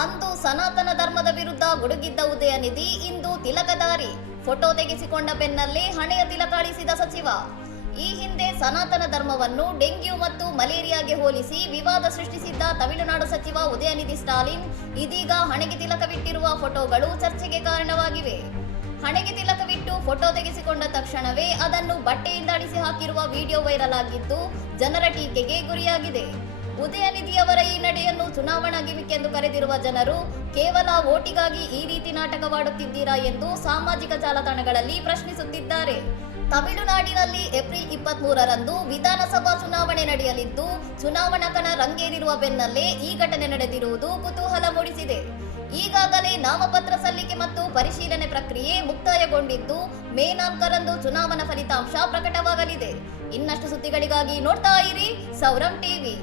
ಅಂದು ಸನಾತನ ಧರ್ಮದ ವಿರುದ್ಧ ಗುಡುಗಿದ್ದ ಉದಯನಿಧಿ ಇಂದು ತಿಲಕಧಾರಿ. ಫೋಟೋ ತೆಗೆಸಿಕೊಂಡ ಬೆನ್ನಲ್ಲೇ ಹಣೆಯ ತಿಲಕ ಅಳಿಸಿದ ಸಚಿವ. ಈ ಹಿಂದೆ ಸನಾತನ ಧರ್ಮವನ್ನು ಡೆಂಗ್ಯೂ ಮತ್ತು ಮಲೇರಿಯಾಗೆ ಹೋಲಿಸಿ ವಿವಾದ ಸೃಷ್ಟಿಸಿದ್ದ ತಮಿಳುನಾಡು ಸಚಿವ ಉದಯನಿಧಿ ಸ್ಟಾಲಿನ್ ಇದೀಗ ಹಣೆಗೆ ತಿಲಕವಿಟ್ಟಿರುವ ಫೋಟೋಗಳು ಚರ್ಚೆಗೆ ಕಾರಣವಾಗಿವೆ. ಹಣೆಗೆ ತಿಲಕವಿಟ್ಟು ಫೋಟೋ ತೆಗೆಸಿಕೊಂಡ ತಕ್ಷಣವೇ ಅದನ್ನು ಬಟ್ಟೆಯಿಂದ ಅಳಿಸಿ ಹಾಕಿರುವ ವಿಡಿಯೋ ವೈರಲ್ ಆಗಿದ್ದು ಜನರ ಟೀಕೆಗೆ ಗುರಿಯಾಗಿದೆ. ಉದಯನಿಧಿಯವರ ಈ ನಡೆಯನ್ನು ಚುನಾವಣಾ ಗಿಮಿಕ್ ಎಂದು ಕರೆದಿರುವ ಜನರು ಕೇವಲ ಓಟಿಗಾಗಿ ಈ ರೀತಿ ನಾಟಕವಾಡುತ್ತಿದ್ದೀರಾ ಎಂದು ಸಾಮಾಜಿಕ ಜಾಲತಾಣಗಳಲ್ಲಿ ಪ್ರಶ್ನಿಸುತ್ತಿದ್ದಾರೆ. ತಮಿಳುನಾಡಿನಲ್ಲಿ ಏಪ್ರಿಲ್ 23ರಂದು ವಿಧಾನಸಭಾ ಚುನಾವಣೆ ನಡೆಯಲಿದ್ದು, ಚುನಾವಣಾ ಕಣ ರಂಗೇರಿರುವ ಬೆನ್ನಲ್ಲೇ ಈ ಘಟನೆ ನಡೆದಿರುವುದು ಕುತೂಹಲ ಮೂಡಿಸಿದೆ. ಈಗಾಗಲೇ ನಾಮಪತ್ರ ಸಲ್ಲಿಕೆ ಮತ್ತು ಪರಿಶೀಲನೆ ಪ್ರಕ್ರಿಯೆ ಮುಕ್ತಾಯಗೊಂಡಿದ್ದು, ಮೇ 4ರಂದು ಚುನಾವಣಾ ಫಲಿತಾಂಶ ಪ್ರಕಟವಾಗಲಿದೆ. ಇನ್ನಷ್ಟು ಸುದ್ದಿಗಳಿಗಾಗಿ ನೋಡ್ತಾ ಇರಿ ಸೌರಂ ಟಿವಿ.